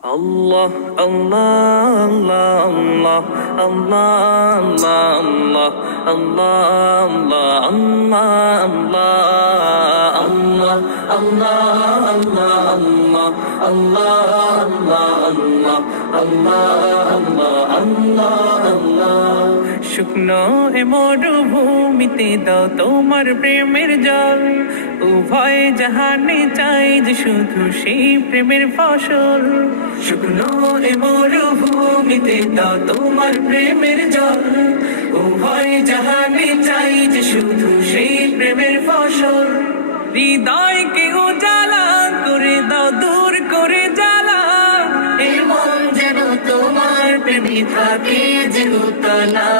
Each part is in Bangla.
Allah, Allah, Allah, Allah, Allah, Allah, Allah, Allah, Allah, Allah, Allah. শুকনো এ মরুভূমিতে দাও তোমার প্রেমের জল, উভয় জাহানে চাই যে শুধু সেই প্রেমের ফসল। শুকনো এ মরুভূমিতে দাও তোমার প্রেমের জল, উভয় জাহানে চাই যে শুধু সেই প্রেমের ফসল। হৃদয়কে উজালা করে দাও, দূর করে জ্বালা, এমন যেন তোমার প্রেমে থাকে যে উতলা।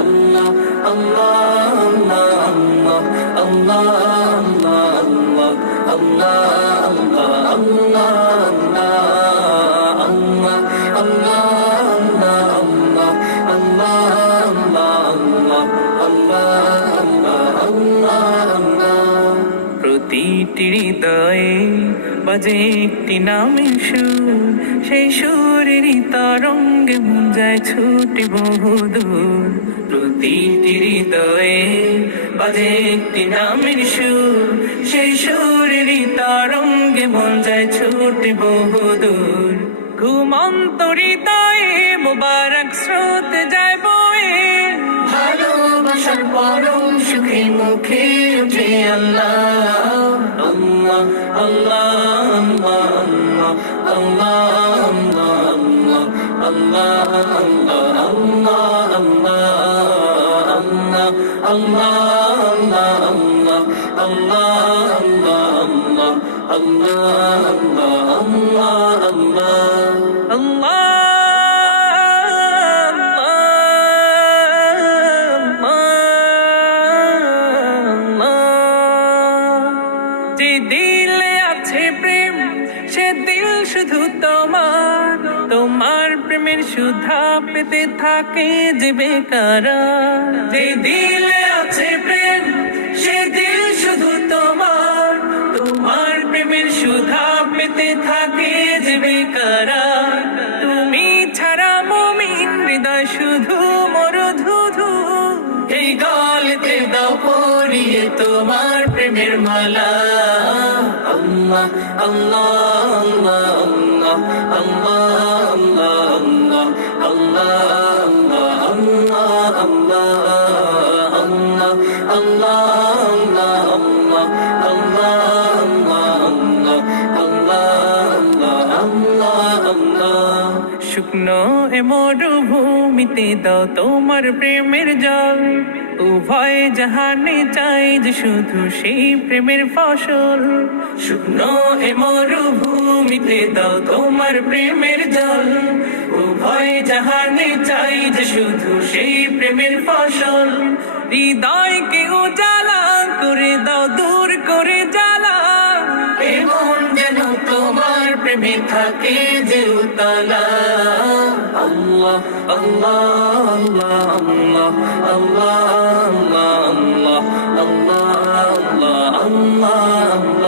আল্লাহ, আল্লাহ, আল্লাহ, আল্লাহ, আল্লাহ, আল্লাহ, আল্লাহ, আল্লাহ, আল্লাহ, আল্লাহ। প্রতিটি হৃদয়ে বাজে একটি নামের সুর, সেই সুরেরই তরঙ্গে মন যায় ছুটে বহুদূর। প্রতিটি হৃদয়ে বাজে একটি নামের সুর, সেই সুরেরই তরঙ্গে মন যায় ছুটে বহুদূর। ঘুমন্ত হৃদয়ে মোবারক স্রোত যায় বয়ে, ভালোবাসার পরম সুখে মুখে উঠে আল্লাহ, আল্লাহ, আল্লাহ, আল্লাহ, আল্লাহ, যে দিলে আছে প্রেম সে দিল শুধু তোমার, তোমার প্রেমের সুধা পেতে থাকে যে বেকারার। যে দিলে আছে প্রেম সে দিল শুধু তোমার, তোমার প্রেমের সুধা পেতে থাকে যে বেকারার। তুমি ছাড়া মুমিন হৃদয় শুধু মরুধুধু, এই গলেতে দাও পরিয়ে তোমার প্রেমের মালা। আল্লাহ, আল্লাহ, আল্লাহ, আল্লাহ, আল্লাহ, শুকনো এ মরুভূমিতে দাও তোমার প্রেমের জল, উভয় জাহানে চাই যে শুধু সেই প্রেমের ফসল। শুকনো এ মরুভূমিতে দাও তোমার প্রেমের জল, উভয় জাহানে চাই যে শুধু সেই প্রেমের ফসল। হৃদয়কে উজালা করে দাও, দূর করে জ্বালা, এমন যেন তোমার প্রেমে থাকে যে উতলা। আল্লাহ, আল্লাহ, আল্লাহ, আল্লাহ, আল্লাহ, আল্লাহ, আল্লাহ, আল্লাহ, আল্লাহ।